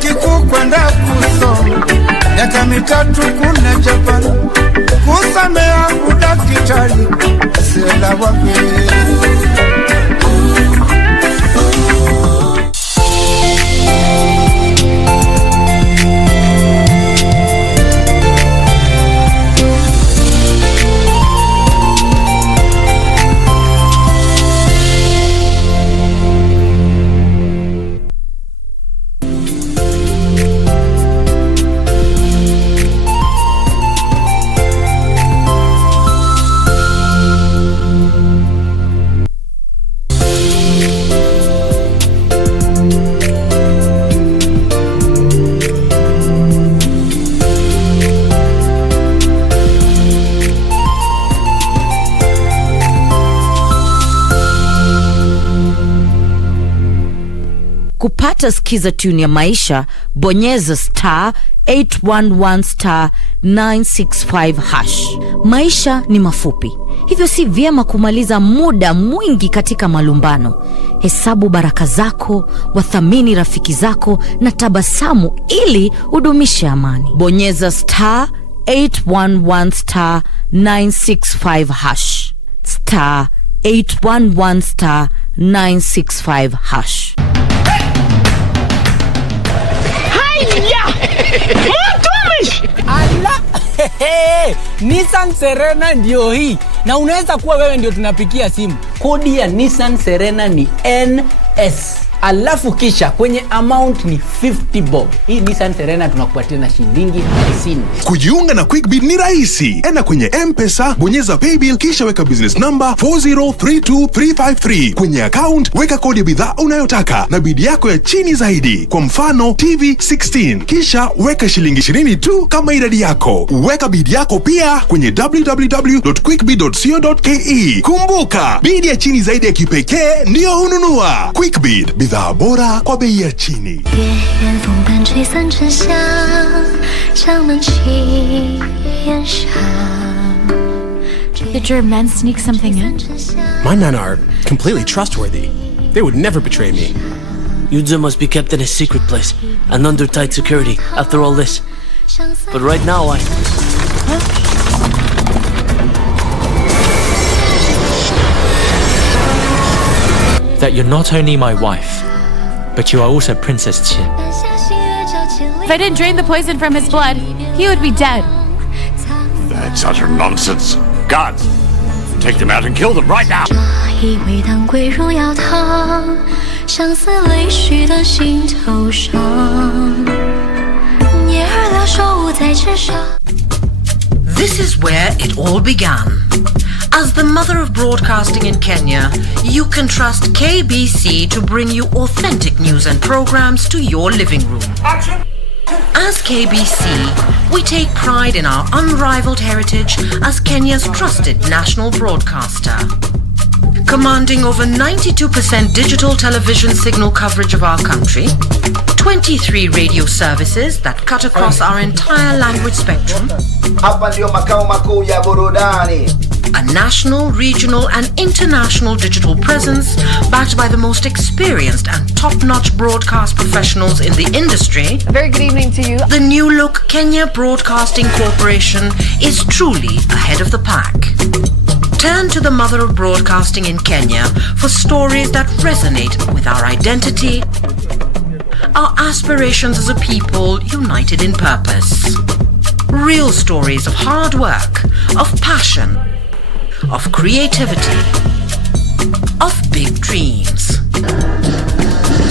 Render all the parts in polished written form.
kikuu kwenda kusoma, miaka mitatu kuna Japan, kusamea udakitari, sela wape. Kupata skiza tune ya maisha, bonyeza *811*965#. Maisha ni mafupi, hivyo si vyema kumaliza muda mwingi katika malumbano. Hesabu baraka zako, wathamini rafiki zako na tabasamu ili udumishe amani. Bonyeza *811*965#. *811*965#. Ala, Nissan Serena ndio hii. Na unaweza kuwa wewe ndio tunapikia simu. Kodi ya Nissan Serena ni NS. Alafu kisha kwenye amount ni 50 bob. Hii Nissan Serena tunakupatia na shilingi 50. Kujiunga na QuickBid ni rahisi. Enda kwenye M-Pesa, bonyeza paybill kisha weka business number 4032353. Kwenye account weka kodi ya bidhaa unayotaka na bid yako ya chini zaidi. Kwa mfano TV 16. Kisha weka shilingi 20 tu kama idadi yako. Weka bid yako pia kwenye www.quickbid.co.ke. Kumbuka, bid ya chini zaidi ya kipekee ndio hununua. QuickBid, bidhaa bora kwa bei ya chini. Did your men sneak something in? My men are completely trustworthy. They would never betray me. Yudza must be kept in a secret place and under tight security after all this. But right now that you're not only my wife, but you are also Princess Qin. If I didn't drain the poison from his blood, he would be dead. That's utter nonsense. Guards, take them out and kill them right now. This is where it all began. As the mother of broadcasting in Kenya, you can trust KBC to bring you authentic news and programs to your living room. As KBC, we take pride in our unrivaled heritage as Kenya's trusted national broadcaster. Commanding over 92% digital television signal coverage of our country, 23 radio services that cut across our entire language spectrum, a national, regional and international digital presence backed by the most experienced and top-notch broadcast professionals in the industry. A very good evening to you. The new look Kenya Broadcasting Corporation is truly ahead of the pack. Turn to the mother of broadcasting in Kenya for stories that resonate with our identity, our aspirations as a people united in purpose. Real stories of hard work, of passion, of creativity, of big dreams.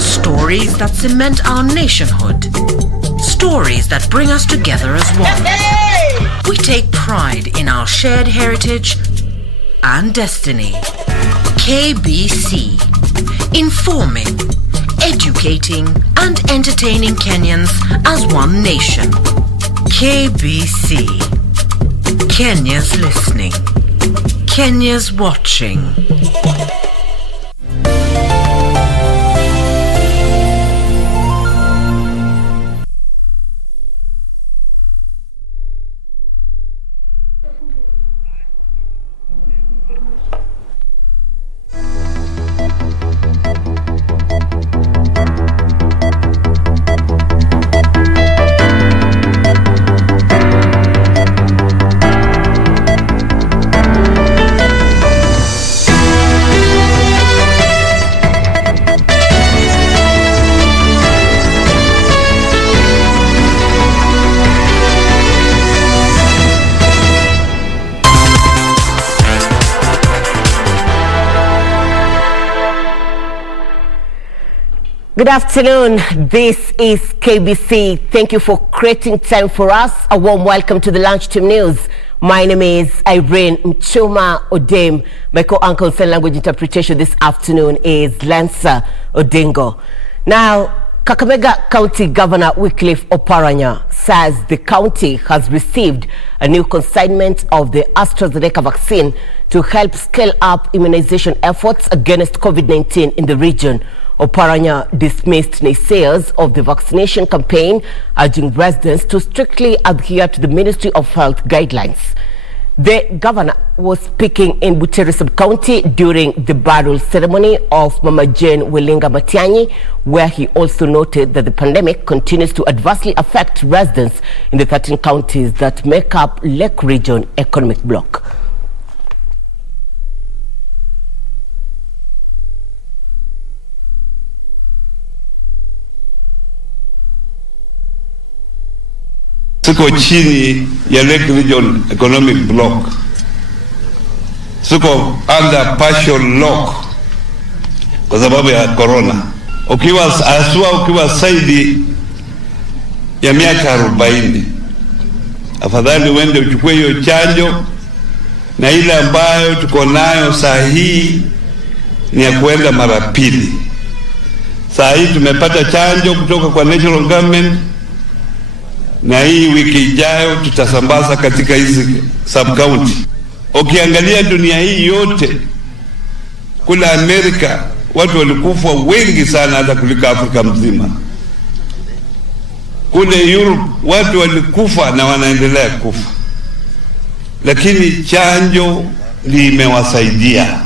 Stories that cement our nationhood. Stories that bring us together as one. We take pride in our shared heritage and destiny. KBC. Informing, educating and entertaining Kenyans as one nation. KBC. Kenya's listening. Kenya's watching. Good afternoon. This is KBC. Thank you for creating time for us. A warm welcome to the Lunchtime News. My name is Irene Muchuma Odem. My co-uncle sign language interpretation this afternoon is Lancer Odingo. Now, Kakamega County Governor Wycliffe Oparanya says the county has received a new consignment of the AstraZeneca vaccine to help scale up immunization efforts against COVID-19 in the region. Oparanya dismissed naysayers of the vaccination campaign, urging residents to strictly adhere to the Ministry of Health guidelines. The governor was speaking in Butere Sub-County during the burial ceremony of Mama Jane Welinga Matianyi, where he also noted that the pandemic continues to adversely affect residents in the 13 counties that make up Lake Region Economic Bloc. Siko chini ya Lake Region Economic Bloc. Siko under partial lock kwa sababu ya corona. Ukiwa zaidi ya miaka 40, afadhali uende uchukue hiyo chanjo, na ile ambayo tuko nayo saa hii ni ya kuenda mara pili. Saa hii tumepata chanjo kutoka kwa national government, na hii wiki ijayo tutasambaza katika hizi sub-county. Ukiangalia dunia hii yote, kula Amerika watu walikufa wengi sana hata kuliko Afrika mzima. Kule Europe watu walikufa na wanaendelea kufa, lakini chanjo limewasaidia.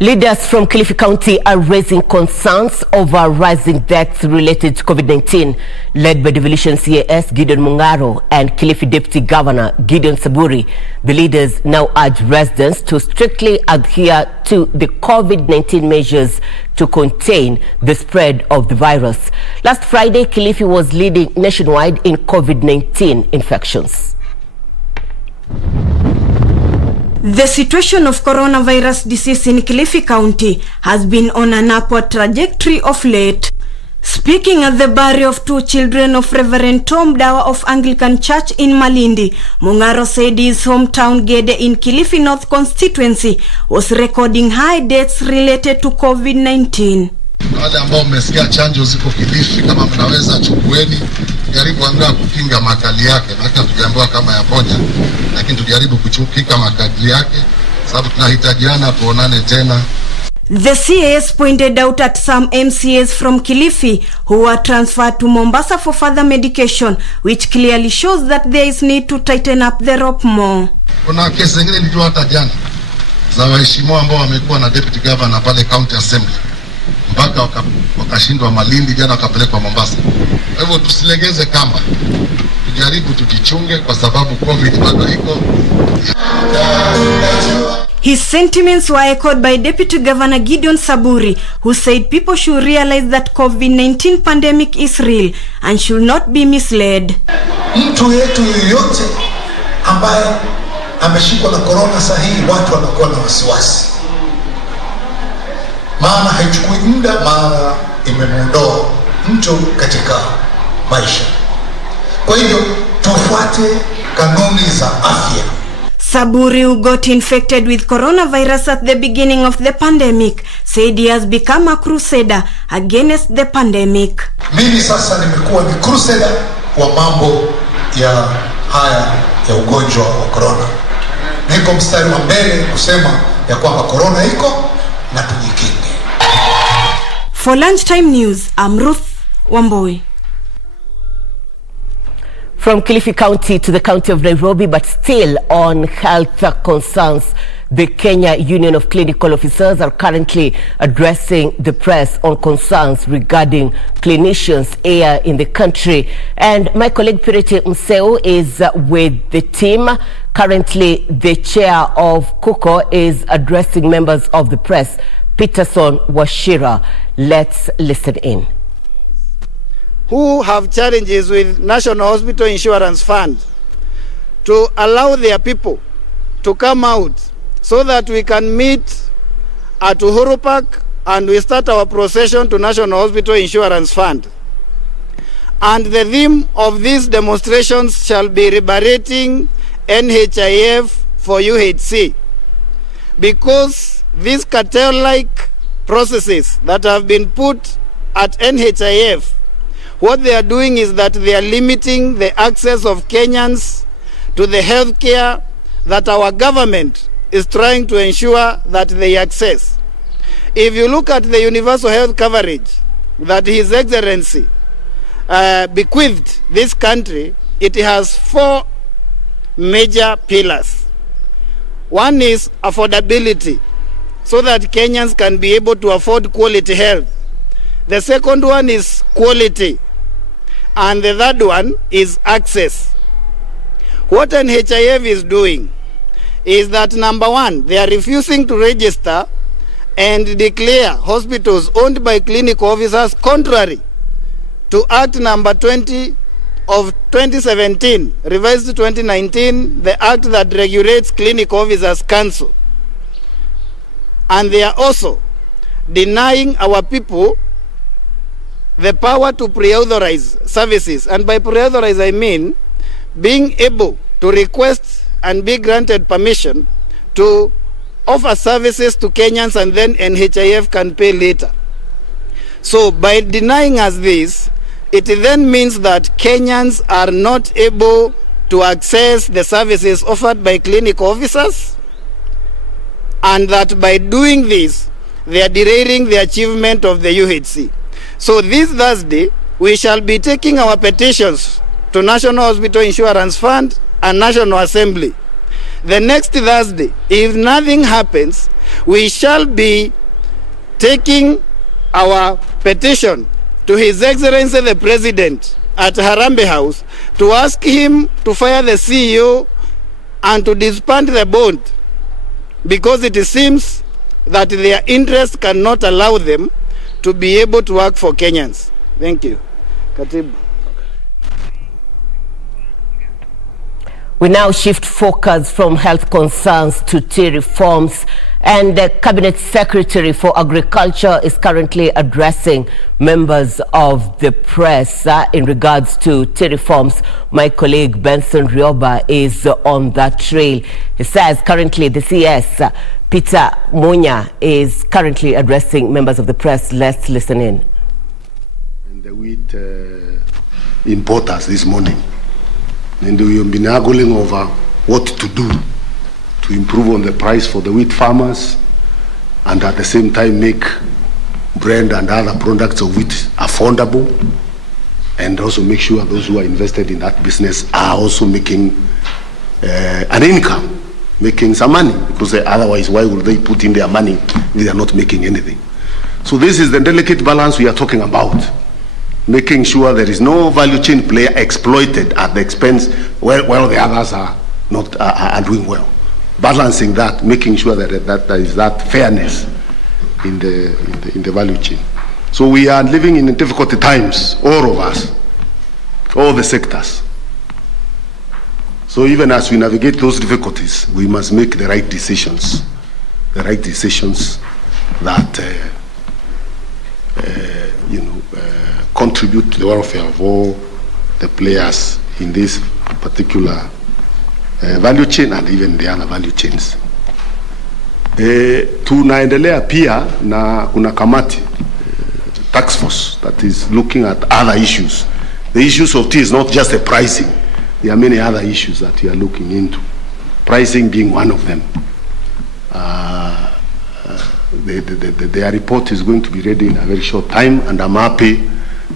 Leaders from Kilifi County are raising concerns over rising deaths related to COVID-19. Led by Devolution CAS Gideon Mungaro and Kilifi Deputy Governor Gideon Saburi, the leaders now urge residents to strictly adhere to the COVID-19 measures to contain the spread of the virus. Last Friday, Kilifi was leading nationwide in COVID-19 infections. The situation of coronavirus disease in Kilifi County has been on an upward trajectory of late. Speaking at the burial of 2 children of Reverend Tom Dawa of Anglican Church in Malindi, Mungaro said his hometown Gede in Kilifi North constituency was recording high deaths related to COVID-19. Wale ambao mmesikia chanjo ziko Kilifi, kama mnaweza chukueni, jaribu angaa kukinga makali yake. Maana tukiambiwa kama yaponya, lakini tujaribu kuchukika makali yake, sababu tunahitajiana tuonane tena. The CAS pointed out at some MCAs from Kilifi who were transferred to Mombasa for further medication, which clearly shows that there is need to tighten up the rope more. Kuna kesi zingine nilijua hata jana za waheshimiwa ambao wamekuwa na deputy governor pale county assembly, mpaka wakashindwa Malindi, jana wakapelekwa Mombasa. Kwa hivyo tusilegeze kamba, tujaribu tujichunge kwa sababu COVID bado iko. His sentiments were echoed by Deputy Governor Gideon Saburi, who said people should realize that COVID-19 pandemic is real and should not be misled. Mtu yetu yoyote ambaye ameshikwa na corona sahihi, watu wanakuwa na wasiwasi. Maana haichukui muda, maana imemuondoa mtu katika maisha. Kwa hivyo tufuate kanuni za afya. Saburi, who got infected with coronavirus at the beginning of the pandemic, said he has become a crusader against the pandemic. Mimi sasa nimekuwa ni crusader wa mambo ya haya ya ugonjwa wa corona. Niko mstari wa mbele kusema ya kwamba corona iko na tujikinge. For Lunchtime News, I'm Ruth Wamboi. From Kilifi County to the county of Nairobi, but still on health concerns, the Kenya Union of Clinical Officers are currently addressing the press on concerns regarding clinicians here in the country. And my colleague Pirete Mseu is with the team. Currently, the chair of KUKO is addressing members of the press. Peterson Washira. Let's listen in. Who have challenges with National Hospital Insurance Fund to allow their people to come out so that we can meet at Uhuru Park and we start our procession to National Hospital Insurance Fund. And the theme of these demonstrations shall be liberating NHIF for UHC, because these cartel-like processes that have been put at NHIF, what they are doing is that they are limiting the access of Kenyans to the health care that our government is trying to ensure that they access. If you look at the universal health coverage that His Excellency bequeathed this country, it has 4 major pillars. One is affordability, so that Kenyans can be able to afford quality health. The second one is quality, and the third one is access. What NHIF is doing is that, number one, they are refusing to register and declare hospitals owned by clinical officers contrary to Act number 20 of 2017, revised to 2019, the act that regulates clinical officers' council. And they are also denying our people the power to pre-authorize services. And by pre-authorize, I mean being able to request and be granted permission to offer services to Kenyans, and then NHIF can pay later. So by denying us this, it then means that Kenyans are not able to access the services offered by clinical officers, and that by doing this, they are derailing the achievement of the UHC. So this Thursday, we shall be taking our petitions to National Hospital Insurance Fund and National Assembly. The next Thursday, if nothing happens, we shall be taking our petition to His Excellency the President at Harambee House to ask him to fire the CEO and to disband the board, because it seems that their interest cannot allow them to be able to work for Kenyans. Thank you. Katibu. We now shift focus from health concerns to tea reforms, and the Cabinet Secretary for Agriculture is currently addressing members of the press in regards to tea reforms. My colleague Benson Rioba is on that trail. He says currently the CS, Peter Munya, is currently addressing members of the press. Let's listen in. And the wheat importers this morning, and we have been arguing over what to do to improve on the price for the wheat farmers, and at the same time make bread and other products of wheat affordable, and also make sure those who are invested in that business are also making an income, making some money, because otherwise why would they put in their money if they are not making anything? So this is the delicate balance we are talking about, making sure there is no value chain player exploited at the expense while the others are not are doing well. Balancing that, making sure that there is that fairness in the value chain. So we are living in difficult times, all of us, all the sectors. So even as we navigate those difficulties, we must make the right decisions that contribute to the welfare of all the players in this particular value chain and even the other value chains. Tunaendelea pia na kuna kamati task force that is looking at other issues. The issues of tea is not just the pricing. There are many other issues that we are looking into. Pricing being one of them. Their report is going to be ready in a very short time, and I'm happy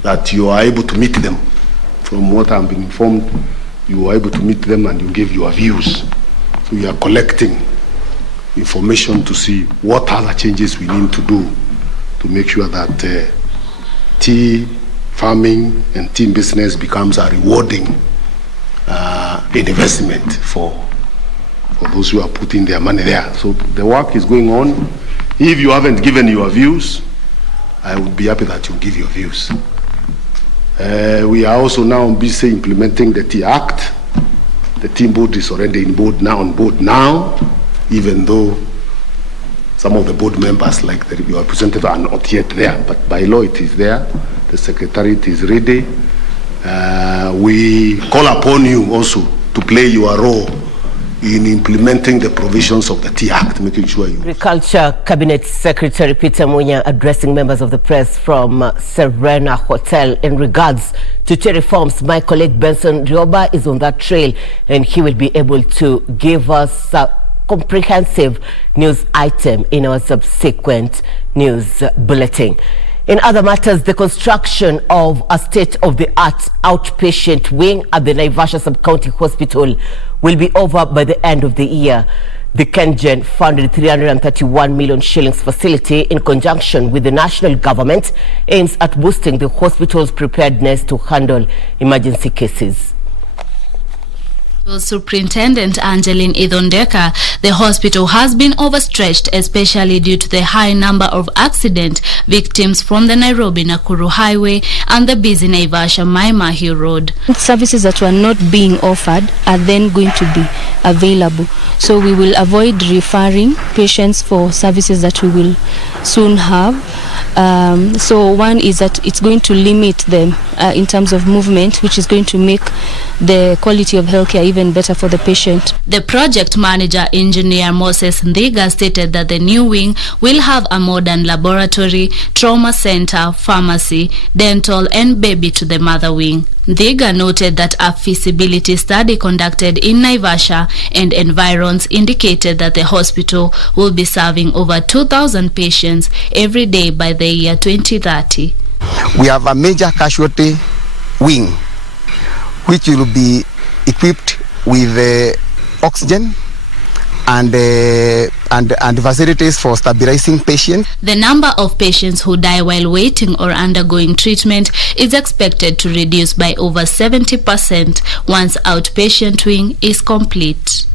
that you are able to meet them. From what I'm being informed, you are able to meet them and you give your views. So we are collecting information to see what other changes we need to do to make sure that tea farming and tea business becomes a rewarding investment for those who are putting their money there. So the work is going on. If you haven't given your views, I would be happy that you give your views. We are also now busy implementing the Tea Act. The Tea Board is already on board now, even though some of the board members, like the representative, are not yet there. But by law, it is there. The secretariat is ready. We call upon you also to play your role in implementing the provisions of the Tea Act, making sure you... Agriculture Cabinet Secretary Peter Munya addressing members of the press from Serena Hotel in regards to tea reforms. My colleague Benson Rioba is on that trail, and he will be able to give us a comprehensive news item in our subsequent news bulletin. In other matters, the construction of a state-of-the-art outpatient wing at the Naivasha Sub-County Hospital will be over by the end of the year. The KenGen funded 331 million shillings facility in conjunction with the national government aims at boosting the hospital's preparedness to handle emergency cases. Superintendent Angeline Idondeka, the hospital has been overstretched, especially due to the high number of accident victims from the Nairobi-Nakuru Highway and the busy Naivasha-Mai Mahiu Road. Services that were not being offered are then going to be available. So we will avoid referring patients for services that we will soon have. So one is that it's going to limit them in terms of movement, which is going to make the quality of healthcare even better for the patient. The project manager, engineer Moses Ndiga, stated that the new wing will have a modern laboratory, trauma center, pharmacy, dental and baby to the mother wing. Ndiga noted that a feasibility study conducted in Naivasha and environs indicated that the hospital will be serving over 2,000 patients every day by the year 2030. We have a major casualty wing which will be equipped with oxygen and facilities for stabilizing patients. The number of patients who die while waiting or undergoing treatment is expected to reduce by over 70% once outpatient wing is complete.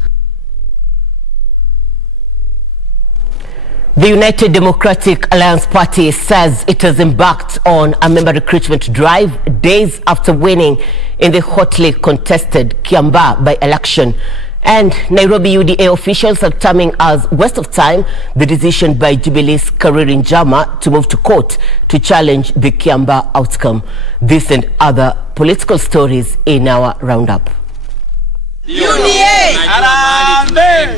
The United Democratic Alliance Party says it has embarked on a member recruitment drive days after winning in the hotly contested Kiambaa by-election. And Nairobi UDA officials are terming as waste of time the decision by Jubilee's Kariri Njama to move to court to challenge the Kiambaa outcome. This and other political stories in our roundup.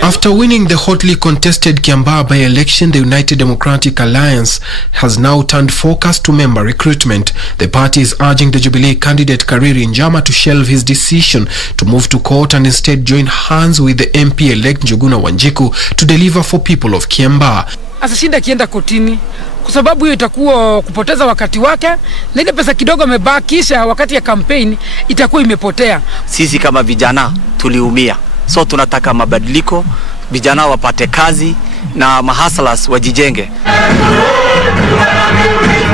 After winning the hotly contested Kiambaa by-election, the United Democratic Alliance has now turned focus to member recruitment. The party is urging the Jubilee candidate Kariri Njama to shelve his decision to move to court and instead join hands with the MP-elect Njuguna Wanjiku to deliver for people of Kiambaa. Asishinda kienda kotini kwa sababu hiyo itakuwa kupoteza wakati wake, na ile pesa kidogo amebakisha wakati ya campaign itakuwa imepotea. Sisi kama vijana tuliumia, so tunataka mabadiliko, vijana wapate kazi na mahaslas wajijenge.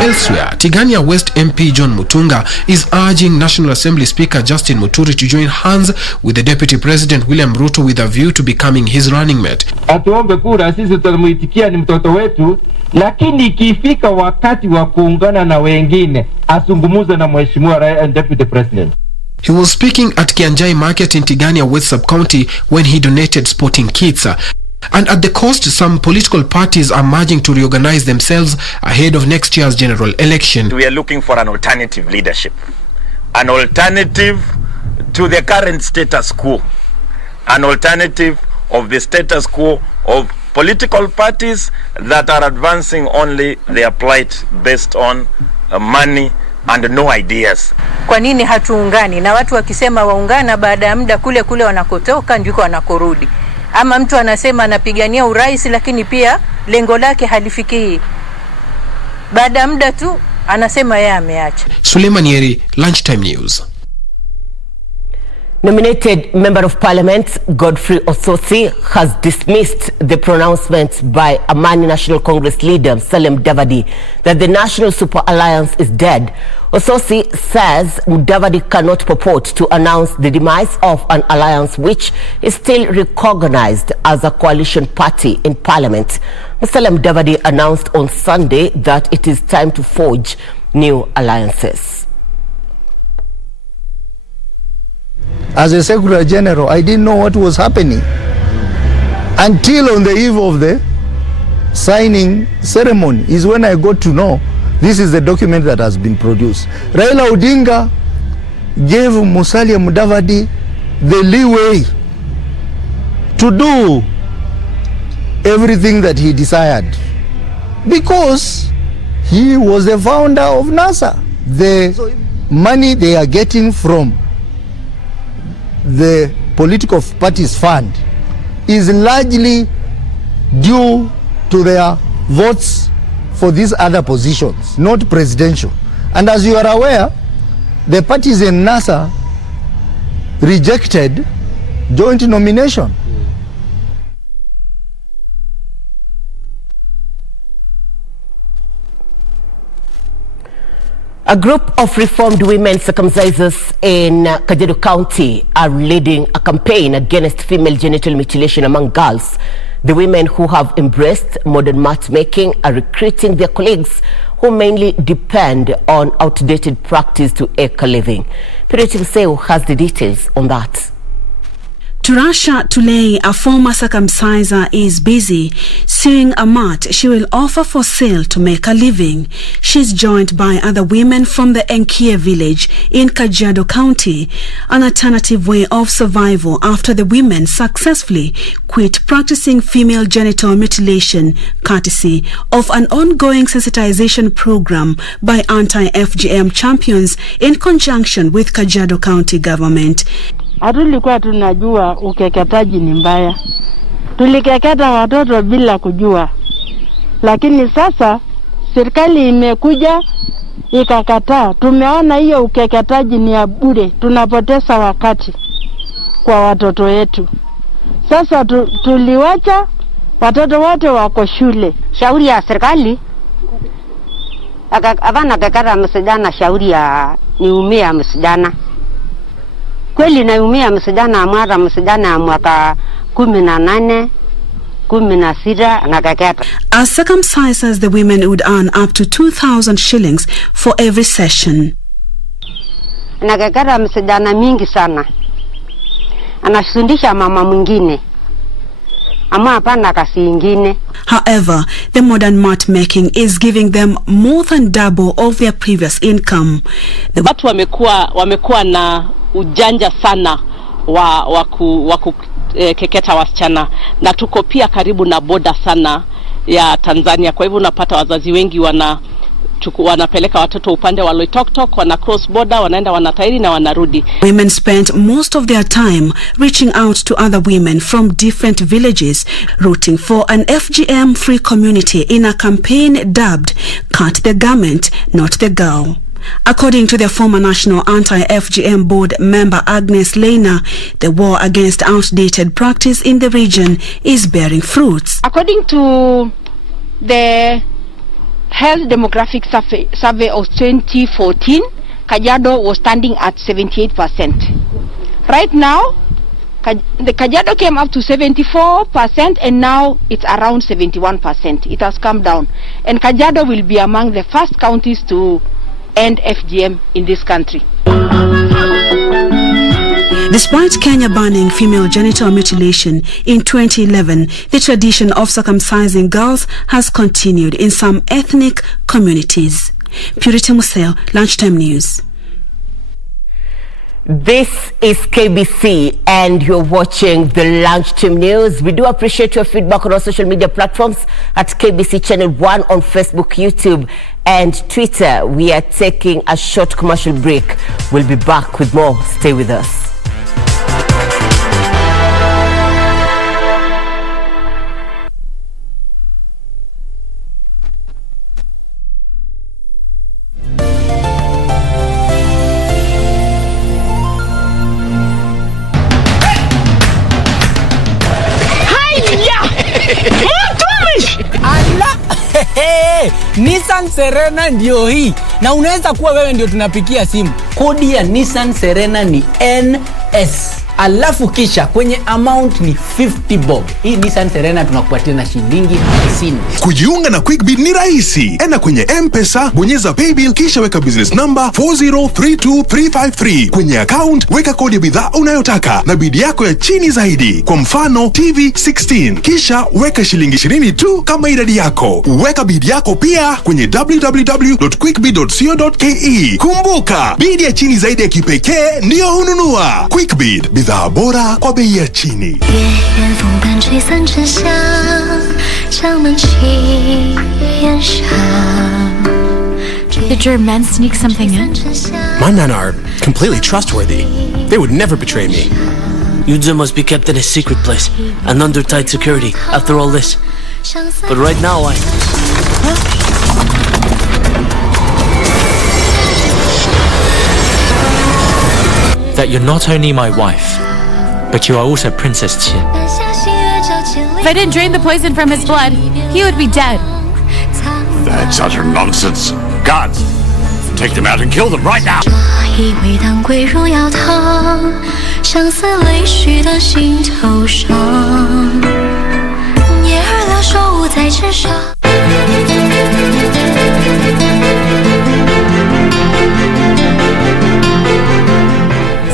Elsewhere, Tigania West MP John Mutunga is urging National Assembly Speaker Justin Muturi to join hands with the Deputy President William Ruto with a view to becoming his running mate. Atuombe kura, sisi tutamuitikia, ni mtoto wetu, lakini ikifika wakati wa kuungana na wengine asungumuze na mheshimiwa Deputy President. He was speaking at Kianjai Market in Tigania West Sub-County when he donated sporting kits. And at the cost, some political parties are merging to reorganize themselves ahead of next year's general election. We are looking for an alternative leadership, an alternative to the current status quo, an alternative of the status quo of political parties that are advancing only their plight based on money and no ideas. Kwa nini hatuungani? Na watu wakisema waungana, baada ya muda kule kule wanakotoka ndiko wanakorudi. Ama mtu anasema anapigania urais lakini pia lengo lake halifikii. Baada ya muda tu anasema yeye ameacha. Suleiman Yeri, Lunchtime News. Nominated Member of Parliament Godfrey Ososi has dismissed the pronouncement by Amani National Congress leader Musalia Mudavadi that the National Super Alliance is dead. Ososi says Mudavadi cannot purport to announce the demise of an alliance which is still recognized as a coalition party in Parliament. Musalia Mudavadi announced on Sunday that it is time to forge new alliances. As a Secretary General, I didn't know what was happening. until on the eve of the signing ceremony is when I got to know this is the document that has been produced. Raila Odinga gave Musalia Mudavadi the leeway to do everything that he desired because he was the founder of NASA. The money they are getting from the political parties fund is largely due to their votes for these other positions, not presidential. And as you are aware, the parties in NASA rejected joint nomination. A group of reformed women circumcisers in Kajiado County are leading a campaign against female genital mutilation among girls. The women who have embraced modern matchmaking are recruiting their colleagues who mainly depend on outdated practice to eke a living. Purity Mseu has the details on that. Turasha Tulei, a former circumciser, is busy sewing a mat she will offer for sale to make a living. She's joined by other women from the Enkie village in Kajiado County, an alternative way of survival after the women successfully quit practicing female genital mutilation courtesy of an ongoing sensitization program by Anti-FGM champions in conjunction with Kajiado County government. Hatulikuwa tunajua ukeketaji ni mbaya. Tulikeketa watoto bila kujua. Lakini sasa serikali imekuja ikakataa. Tumeona hiyo ukeketaji ni ya bure. Tunapoteza wakati kwa watoto wetu. Sasa tuliwacha watoto wote wako shule. Shauri ya serikali avana keketa msijana, shauri ya niumia msijana. Kweli naumia msijana, mara msijana mwaka 18, 16 nakaketa. As circumcisers, the women would earn up to 2,000 shillings for every session. Nakaketa msijana mingi sana. Anafundisha mama mwingine. Ama hapana kasi ingine. However, the modern matchmaking is giving them more than double of their previous income. Watu wamekuwa na ujanja sana wa kukeketa wasichana, na tuko pia karibu na boda sana ya Tanzania. Kwa hivyo unapata wazazi wengi wanapeleka watoto upande wa Loitoktok, wana cross border, wanaenda wanatairi na wanarudi. Women spent most of their time reaching out to other women from different villages, rooting for an FGM-free community in a campaign dubbed "Cut the Garment, Not the Girl." According to their former National Anti-FGM Board member Agnes Leina, the war against outdated practice in the region is bearing fruits. According to the Health Demographic Survey of 2014, Kajiado was standing at 78%. Right now, the Kajiado came up to 74% and now it's around 71%. It has come down. And Kajiado will be among the first counties to end FGM in this country. Despite Kenya banning female genital mutilation in 2011, the tradition of circumcising girls has continued in some ethnic communities. Purity Museo, Lunchtime News. This is KBC and you're watching the Lunchtime News. We do appreciate your feedback on our social media platforms at KBC Channel 1 on Facebook, YouTube and Twitter. We are taking a short commercial break. We'll be back with more. Stay with us. Nissan Serena ndio hii, na unaweza kuwa wewe ndio tunapikia simu. Kodi ya Nissan Serena ni NS. alafu kisha kwenye amount ni 50 bob. Hii Nissan Serena tunakupatia na shilingi 50. Kujiunga na QuickBid ni rahisi. Enda kwenye M-Pesa, bonyeza paybill kisha weka business number 4032353. Kwenye account weka kodi ya bidhaa unayotaka na bid yako ya chini zaidi. Kwa mfano TV 16. Kisha weka shilingi 20 tu kama idadi yako. Weka bid yako pia kwenye www.quickbid.co.ke. Kumbuka, bid ya chini zaidi ya kipekee ndio hununua. QuickBid, bidhaa bora kwa bei ya chini. Did your men sneak something in? My men are completely trustworthy. They would never betray me. Yudza must be kept in a secret place and under tight security after all this. But right now that you're not only my wife, but you are also Princess Qin. If I didn't drain the poison from his blood, he would be dead. That's utter nonsense. Guards, take them out and kill them right now.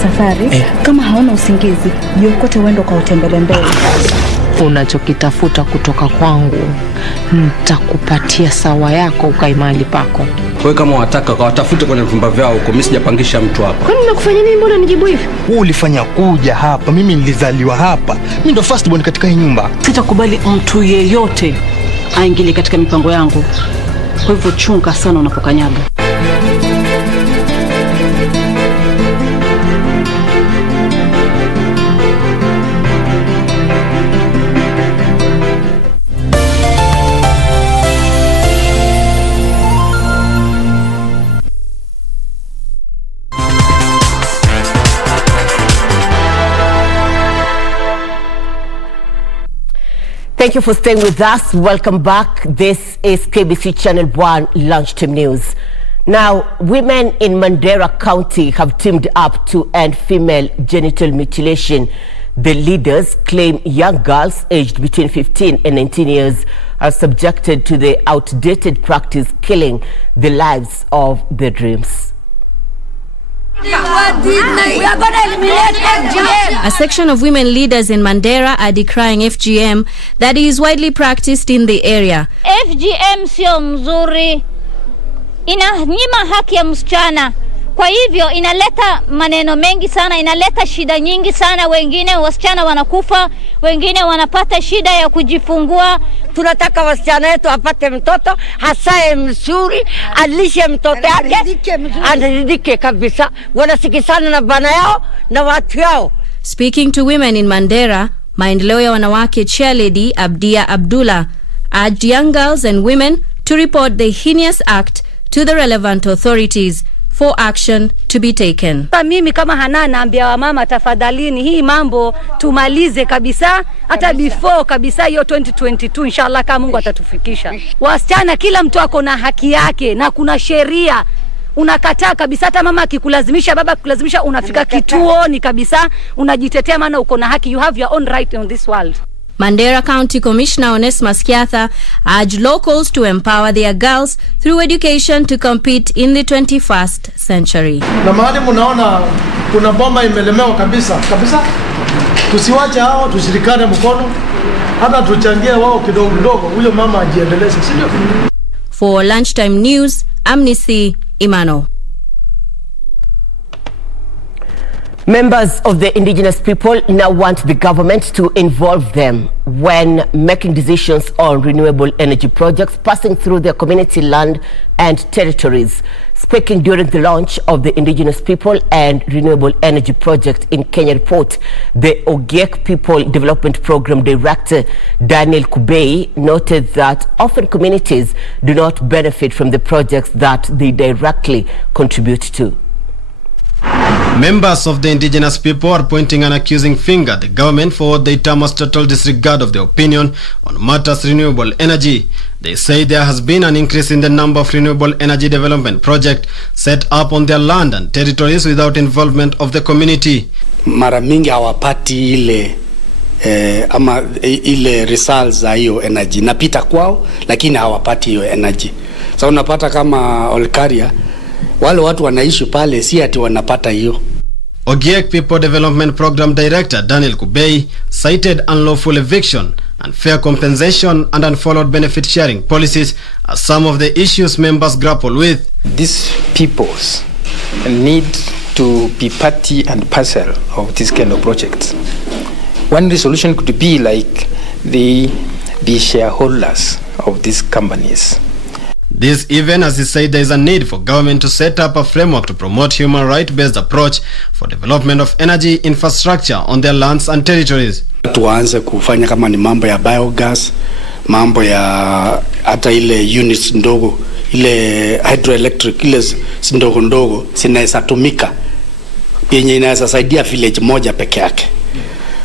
Safari, kama hauna usingizi, jiokote uende kwa utembele mbele. Unachokitafuta kutoka kwangu, nitakupatia sawa yako ukae mahali pako. Wewe kama wataka watafute kwenye vyumba vyao huko, mimi sijapangisha mtu hapa. Kwani nimekufanya nini mbona nijibu hivi? Wewe ulifanya kuja hapa, mimi nilizaliwa hapa. Mimi ndo first born katika hii nyumba. Sitakubali mtu yeyote aingilie katika mipango yangu. Kwa hivyo chunga sana unapokanyaga. Thank you for staying with us. Welcome back. This is KBC Channel 1 Lunchtime News. Now, women in Mandera County have teamed up to end female genital mutilation. The leaders claim young girls aged between 15 and 19 years are subjected to the outdated practice, killing the lives of their dreams. We are going to eliminate FGM. A section of women leaders in Mandera are decrying FGM that is widely practiced in the area. FGM sio mzuri, inanyima haki ya msichana. Kwa hivyo inaleta maneno mengi sana, inaleta shida nyingi sana. Wengine wasichana wanakufa, wengine wanapata shida ya kujifungua. Tunataka wasichana wetu apate mtoto, hasae mzuri, alishe mtoto yake, anaridhike kabisa. Wanasikizana na bana yao na watu yao. Speaking to women in Mandera, maendeleo ya wanawake chairlady Abdia Abdullah urged young girls and women to report the heinous act to the relevant authorities for action to be taken. Mimi kama Hana naambia wamama, tafadhalini hii mambo tumalize kabisa, hata before kabisa hiyo 2022 inshallah, kama Mungu atatufikisha. Wasichana kila mtu ako na haki yake na kuna sheria. Unakataa kabisa, hata mama akikulazimisha, baba akikulazimisha, unafika kituoni kabisa, unajitetea maana uko na haki. You have your own right on this world. Mandera County Commissioner Onesmus Kiatha urged locals to empower their girls through education to compete in the 21st century. Na mahali mnaona kuna bomba imelemewa kabisa, tusiwache hao, tushirikane mkono, hata tuchangie wao kidogo, huyo mama ajiendeleze, si ndio? For Lunchtime News, Amnesty Imano. Members of the indigenous people now want the government to involve them when making decisions on renewable energy projects passing through their community land and territories. Speaking during the launch of the Indigenous People and Renewable Energy Project in Kenya Report, the Ogiek People Development Program Director Daniel Kubei noted that often communities do not benefit from the projects that they directly contribute to. Members of the indigenous people are pointing an accusing finger at the government for what they term as total disregard of their opinion on matters renewable energy. They say there has been an increase in the number of renewable energy development projects set up on their land and territories without involvement of the community. mara mingi hawapati ile ama ile results za hiyo energy. Napita kwao lakini hawapati hiyo energy. So unapata kama Olkaria wale watu wanaishi pale si ati wanapata hiyo. Ogiek People Development Program Director Daniel Kubei cited unlawful eviction, unfair compensation and unfollowed benefit sharing policies as some of the issues members grapple with. These peoples need to be party and parcel of this kind of projects. One resolution could be like the shareholders of these companies. This even as he said there is a need for government to set up a framework to promote human right-based approach for development of energy infrastructure on their lands and territories. Tuanze kufanya kama ni mambo ya biogas, mambo ya hata ile units ndogo, ile hydroelectric, ile ndogo zinaweza tumika yenye inaweza saidia village moja peke yake.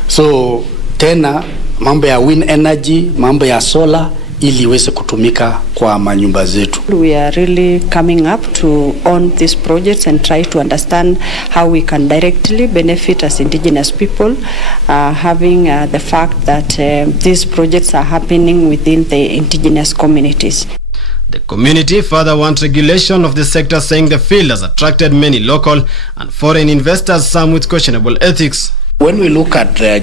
So tena mambo ya wind energy, mambo ya solar ili iweze kutumika kwa manyumba zetu. We are really coming up to own these projects and try to understand how we can directly benefit as Indigenous people, having the fact that these projects are happening within the Indigenous communities. The community further wants regulation of the sector, saying the field has attracted many local and foreign investors, some with questionable ethics. When we look at the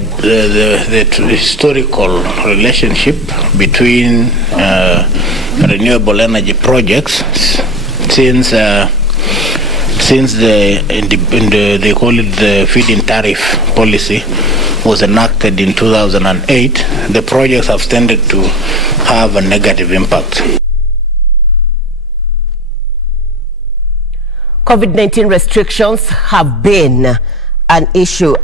historical relationship between renewable energy projects since they call it the feed-in tariff policy was enacted in 2008, the projects have tended to have a negative impact. COVID-19 restrictions have been an issue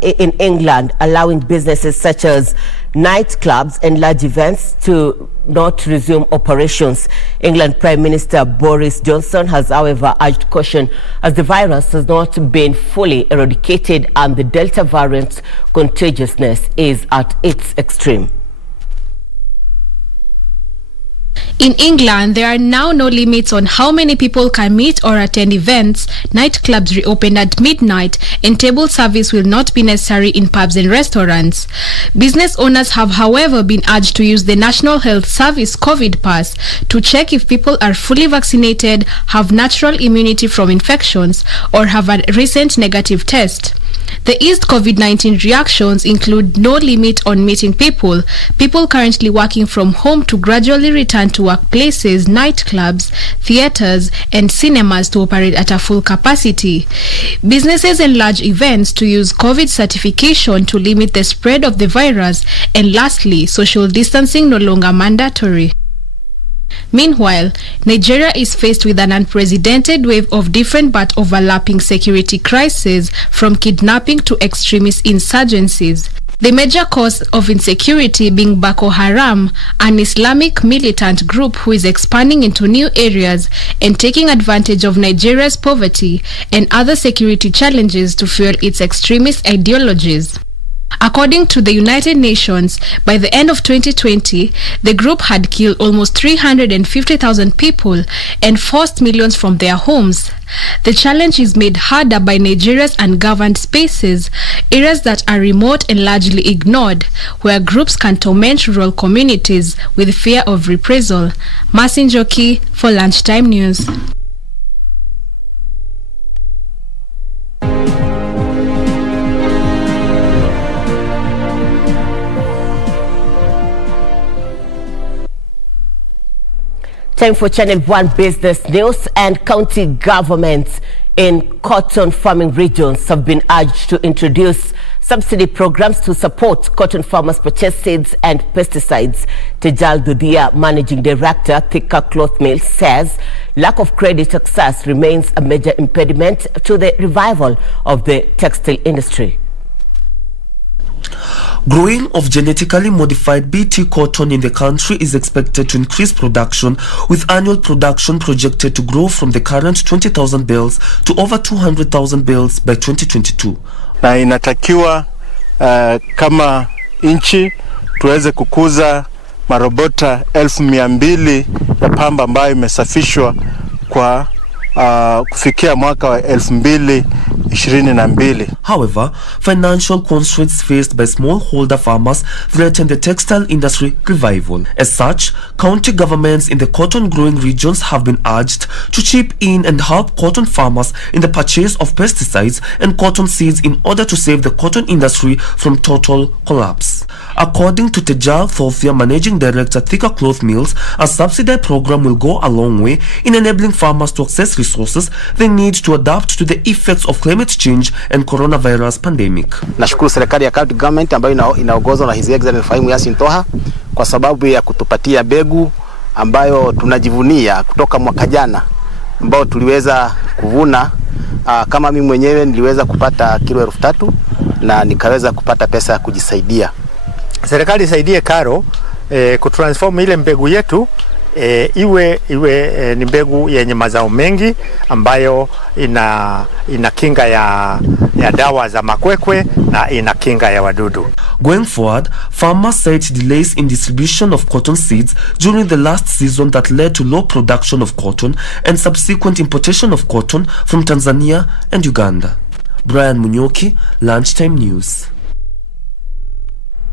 in England, allowing businesses such as nightclubs and large events to not resume operations. England Prime Minister Boris Johnson has, however, urged caution as the virus has not been fully eradicated and the Delta variant's contagiousness is at its extreme. In England, there are now no limits on how many people can meet or attend events. Nightclubs reopened at midnight, and table service will not be necessary in pubs and restaurants. Business owners have, however, been urged to use the National Health Service COVID Pass to check if people are fully vaccinated, have natural immunity from infections, or have a recent negative test. The eased COVID-19 reactions include no limit on meeting people currently working from home to gradually return to workplaces, nightclubs, theaters, and cinemas to operate at a full capacity. Businesses and large events to use COVID certification to limit the spread of the virus. And lastly, social distancing no longer mandatory. Meanwhile, Nigeria is faced with an unprecedented wave of different but overlapping security crises, from kidnapping to extremist insurgencies. The major cause of insecurity being Boko Haram, an Islamic militant group who is expanding into new areas and taking advantage of Nigeria's poverty and other security challenges to fuel its extremist ideologies. According to the United Nations, by the end of 2020, the group had killed almost 350,000 people and forced millions from their homes. The challenge is made harder by Nigeria's ungoverned spaces, areas that are remote and largely ignored, where groups can torment rural communities with fear of reprisal. Marcin Joki for Lunchtime News. Time for Channel 1 Business News. And county governments in cotton farming regions have been urged to introduce subsidy programs to support cotton farmers purchase seeds and pesticides. Tejal Dudia, Managing Director, Thika Cloth Mill, says lack of credit access remains a major impediment to the revival of the textile industry. Growing of genetically modified BT cotton in the country is expected to increase production, with annual production projected to grow from the current 20,000 bales to over 200,000 bales by 2022. Na inatakiwa kama nchi tuweze kukuza marobota 1,200 ya pamba ambayo imesafishwa kwa kufikia mwaka wa 22. However, financial constraints faced by smallholder farmers threaten the textile industry revival. As such, county governments in the cotton growing regions have been urged to chip in and help cotton farmers in the purchase of pesticides and cotton seeds in order to save the cotton industry from total collapse. According to Tejal Thothia, Managing Director, Thika Cloth Mills, a subsidy program will go a long way in enabling farmers to access resources they need to adapt to the effects of climate change and coronavirus pandemic. Nashukuru serikali ya county government ambayo inaongozwa na His Excellency Fahimu Yasin Toha kwa sababu ya kutupatia begu ambayo tunajivunia kutoka mwaka jana ambao tuliweza kuvuna. Kama mimi mwenyewe niliweza kupata kilo 3,000 na nikaweza kupata pesa ya kujisaidia. Serikali isaidie Karo kutransform ile mbegu yetu iwe ni mbegu yenye mazao mengi ambayo ina kinga ya dawa za makwekwe na ina kinga ya wadudu. Going forward, farmers cite delays in distribution of cotton seeds during the last season that led to low production of cotton and subsequent importation of cotton from Tanzania and Uganda. Brian Munyoki, Lunchtime News.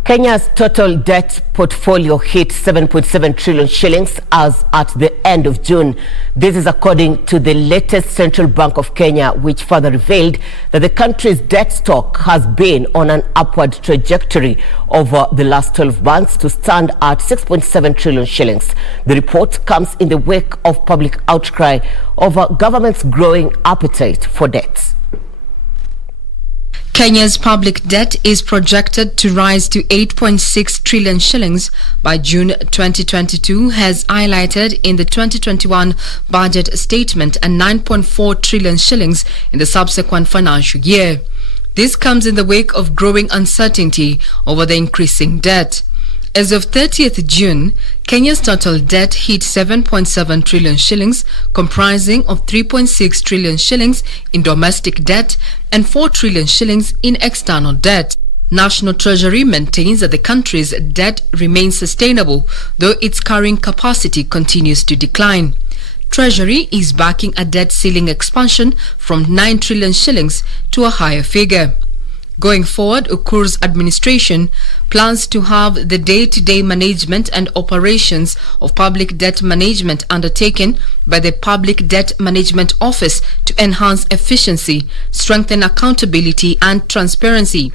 Kenya's total debt portfolio hit 7.7 trillion shillings as at the end of June. This is according to the latest Central Bank of Kenya, which further revealed that the country's debt stock has been on an upward trajectory over the last 12 months to stand at 6.7 trillion shillings. The report comes in the wake of public outcry over government's growing appetite for debt. Kenya's public debt is projected to rise to 8.6 trillion shillings by June 2022, as highlighted in the 2021 budget statement, and 9.4 trillion shillings in the subsequent financial year. This comes in the wake of growing uncertainty over the increasing debt. As of 30th June, Kenya's total debt hit 7.7 trillion shillings, comprising of 3.6 trillion shillings in domestic debt and 4 trillion shillings in external debt. National Treasury maintains that the country's debt remains sustainable, though its carrying capacity continues to decline. Treasury is backing a debt ceiling expansion from 9 trillion shillings to a higher figure. Going forward, Ukur's administration plans to have the day-to-day management and operations of public debt management undertaken by the Public Debt Management Office to enhance efficiency, strengthen accountability and transparency.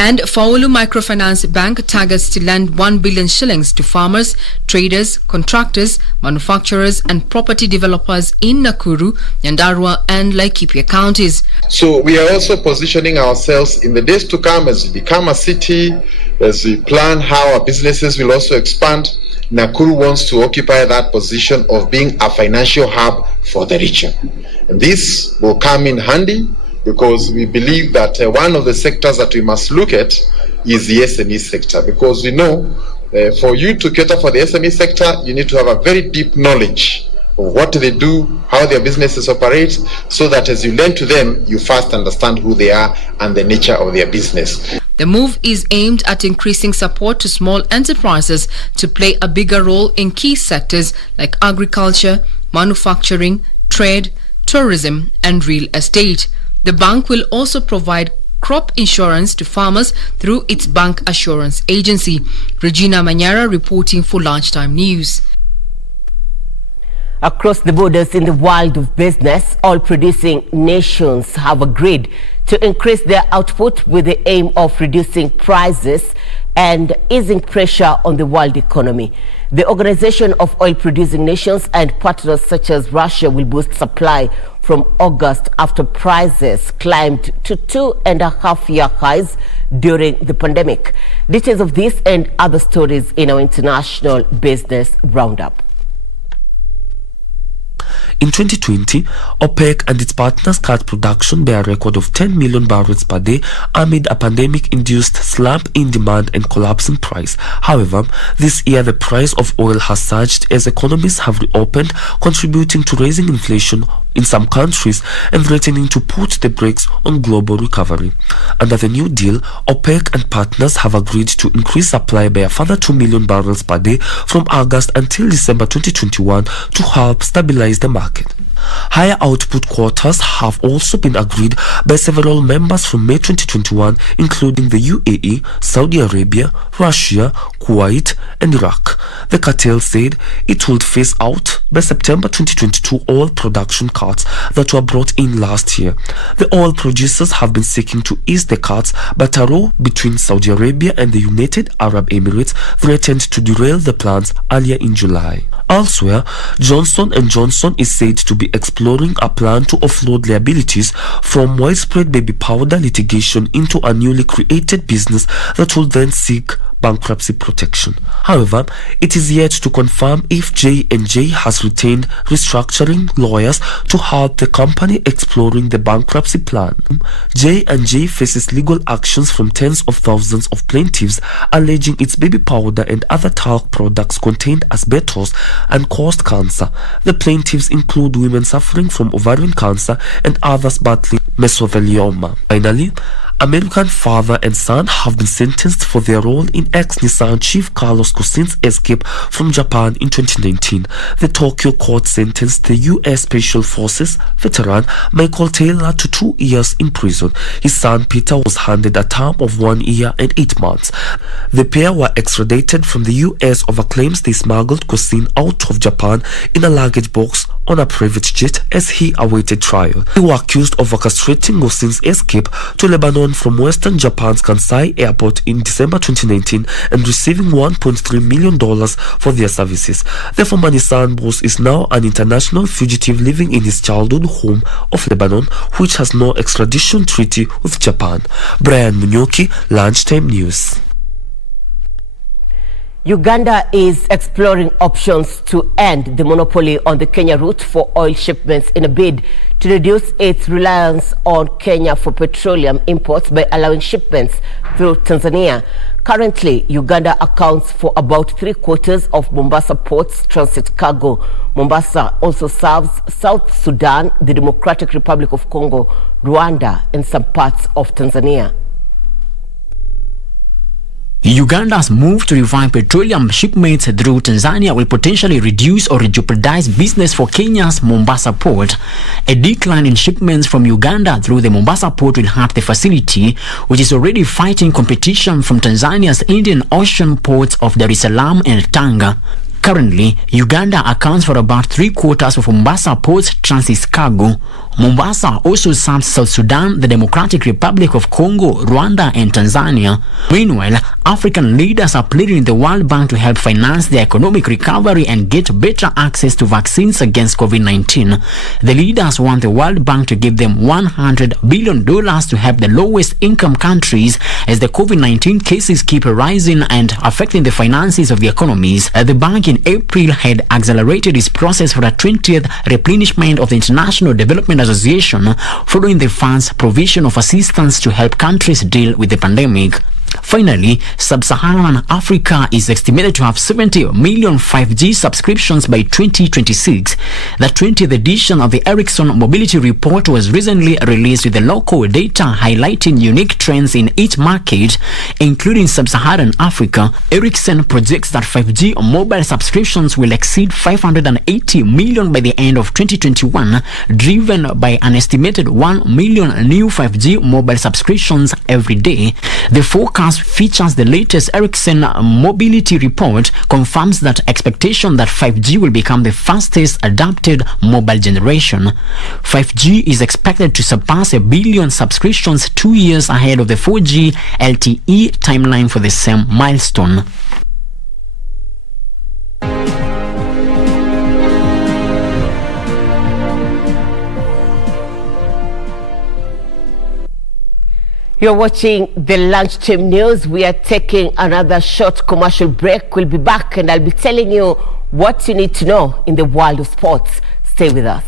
And Faulu Microfinance Bank targets to lend 1 billion shillings to farmers, traders, contractors, manufacturers and property developers in Nakuru, Nyandarua and Laikipia counties. So we are also positioning ourselves in the days to come as we become a city, as we plan how our businesses will also expand. Nakuru wants to occupy that position of being a financial hub for the region. And this will come in handy, because we believe that one of the sectors that we must look at is the SME sector, because we know for you to cater for the SME sector, you need to have a very deep knowledge of what they do, how their businesses operate, so that as you lend to them, you first understand who they are and the nature of their business. The move is aimed at increasing support to small enterprises to play a bigger role in key sectors like agriculture, manufacturing, trade, tourism and real estate. The bank will also provide crop insurance to farmers through its bank assurance agency. Regina Manyara reporting for Lunchtime News. Across the borders in the world of business, oil producing nations have agreed to increase their output with the aim of reducing prices and easing pressure on the world economy. The Organization of Oil Producing Nations and partners such as Russia will boost supply from August after prices climbed to 2.5-year highs during the pandemic. Details of this and other stories in our international business roundup. In 2020, OPEC and its partners cut production by a record of 10 million barrels per day amid a pandemic-induced slump in demand and collapsing price. However, this year the price of oil has surged as economies have reopened, contributing to raising inflation in some countries and threatening to put the brakes on global recovery. Under the new deal, OPEC and partners have agreed to increase supply by a further 2 million barrels per day from August until December 2021 to help stabilize the market. Higher output quotas have also been agreed by several members from May 2021, including the UAE, Saudi Arabia, Russia, Kuwait, and Iraq. The cartel said it would phase out by September 2022 oil production cuts that were brought in last year. The oil producers have been seeking to ease the cuts, but a row between Saudi Arabia and the United Arab Emirates threatened to derail the plans earlier in July. Elsewhere, Johnson & Johnson is said to be exploring a plan to offload liabilities from widespread baby powder litigation into a newly created business that will then seek bankruptcy protection. However, it is yet to confirm if J&J has retained restructuring lawyers to help the company exploring the bankruptcy plan. J&J faces legal actions from tens of thousands of plaintiffs alleging its baby powder and other talc products contained asbestos and caused cancer. The plaintiffs include women suffering from ovarian cancer and others battling mesothelioma. Finally, American father and son have been sentenced for their role in ex-Nissan chief Carlos Ghosn's escape from Japan in 2019. The Tokyo court sentenced the U.S. Special Forces veteran Michael Taylor to 2 years in prison. His son Peter was handed a term of 1 year and 8 months. The pair were extradited from the U.S. over claims they smuggled Ghosn out of Japan in a luggage box on a private jet as he awaited trial. They were accused of orchestrating Ghosn's escape to Lebanon from western Japan's Kansai airport in December 2019 and receiving $1.3 million for their services. The former Nissan boss is now an international fugitive living in his childhood home of Lebanon, which has no extradition treaty with Japan. Brian Munyoki, Lunchtime News. Uganda is exploring options to end the monopoly on the Kenya route for oil shipments in a bid to reduce its reliance on Kenya for petroleum imports by allowing shipments through Tanzania. Currently, Uganda accounts for about 3/4 of Mombasa Port's transit cargo. Mombasa also serves South Sudan, the Democratic Republic of Congo, Rwanda, and some parts of Tanzania. Uganda's move to revive petroleum shipments through Tanzania will potentially reduce or jeopardize business for Kenya's Mombasa port. A decline in shipments from Uganda through the Mombasa port will hurt the facility, which is already fighting competition from Tanzania's Indian Ocean ports of Dar es Salaam and Tanga. Currently, Uganda accounts for about 3/4 of Mombasa port's transit cargo. Mombasa also serves South Sudan, the Democratic Republic of Congo, Rwanda, and Tanzania. Meanwhile, African leaders are pleading the World Bank to help finance their economic recovery and get better access to vaccines against COVID-19. The leaders want the World Bank to give them $100 billion to help the lowest income countries as the COVID-19 cases keep rising and affecting the finances of the economies. The bank in April had accelerated its process for a 20th replenishment of the International Development Association following the fund's provision of assistance to help countries deal with the pandemic. Finally, Sub-Saharan Africa is estimated to have 70 million 5G subscriptions by 2026. The 20th edition of the Ericsson Mobility Report was recently released with the local data highlighting unique trends in each market, including Sub-Saharan Africa. Ericsson projects that 5G mobile subscriptions will exceed 580 million by the end of 2021, driven by an estimated 1 million new 5G mobile subscriptions every day. The forecast features the latest Ericsson Mobility Report, confirms that expectation that 5G will become the fastest adopted mobile generation. 5G is expected to surpass 1 billion subscriptions 2 years ahead of the 4G LTE timeline for the same milestone. You're watching the Lunchtime News. We are taking another short commercial break. We'll be back and I'll be telling you what you need to know in the world of sports. Stay with us.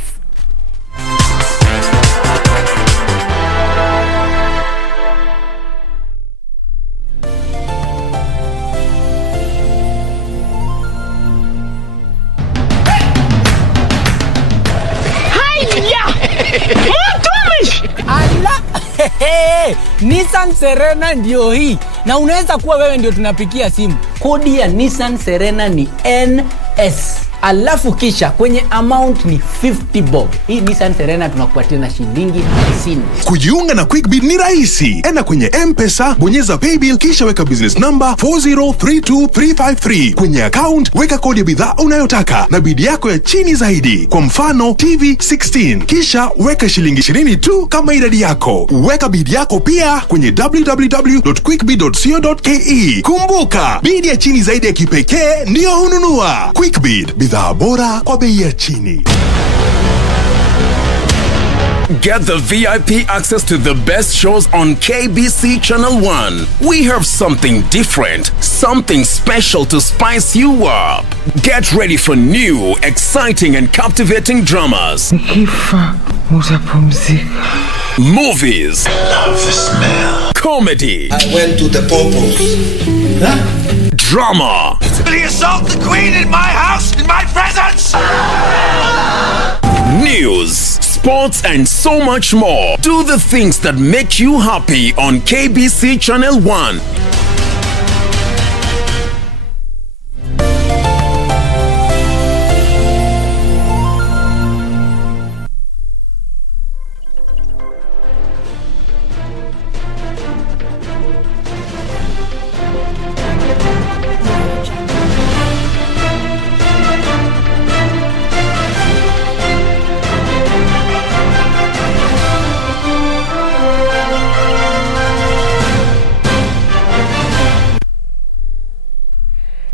Nissan Serena ndio hii, na unaweza kuwa wewe ndio tunapikia simu. Kodi ya Nissan Serena ni NS. alafu kisha kwenye amount ni 50 bob. Hii Nissan Serena tunakupatia na shilingi 50. Kujiunga na QuickBid ni rahisi. Enda kwenye M-Pesa, bonyeza paybill kisha weka business number 4032353. Kwenye account weka kodi ya bidhaa unayotaka na bid yako ya chini zaidi. Kwa mfano TV 16. Kisha weka shilingi 20 tu kama idadi yako. Weka bid yako pia kwenye www.quickbid.co.ke. Kumbuka, bid ya chini zaidi ya kipekee ndio hununua. QuickBid, bidhaa bora kwa bei ya chini. Get the VIP access to the best shows on KBC Channel 1. We have something different, something special to spice you up. Get ready for new, exciting and captivating dramas. Movies. I love the smell. Comedy. I went to the Popos. Drama. Will you assault the Queen in my house, in my presence? News, sports and so much more. Do the things that make you happy on KBC Channel 1.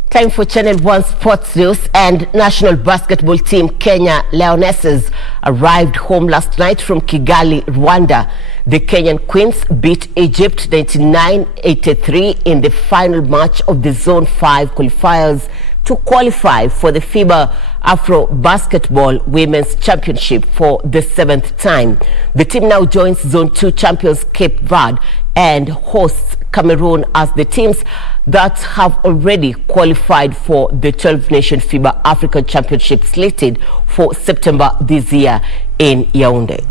Time for Channel 1 Sports News. And national basketball team Kenya Lionesses arrived home last night from Kigali, Rwanda. The Kenyan Queens beat Egypt 99-83 in the final match of the Zone 5 qualifiers to qualify for the FIBA Afro Basketball Women's Championship for the 7th time. The team now joins Zone 2 champions Cape Verde and hosts Cameroon as the teams that have already qualified for the 12-nation FIBA African Championship slated for September this year in Yaoundé.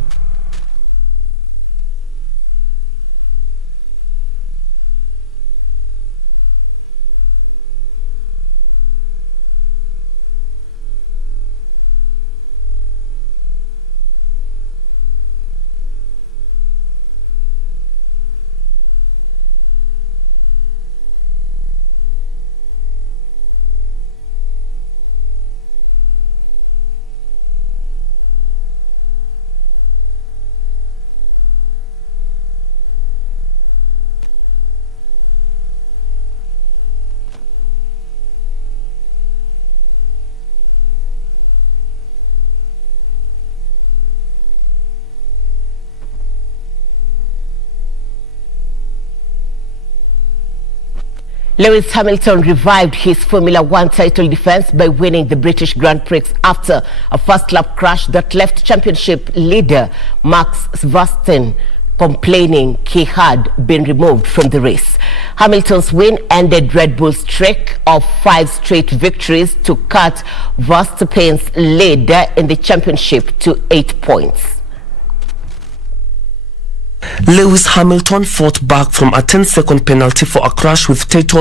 Lewis Hamilton revived his Formula One title defense by winning the British Grand Prix after a first-lap crash that left championship leader Max Verstappen complaining he had been removed from the race. Hamilton's win ended Red Bull's streak of 5 straight victories to cut Verstappen's lead in the championship to 8 points. Lewis Hamilton fought back from a 10-second penalty for a crash with Tatum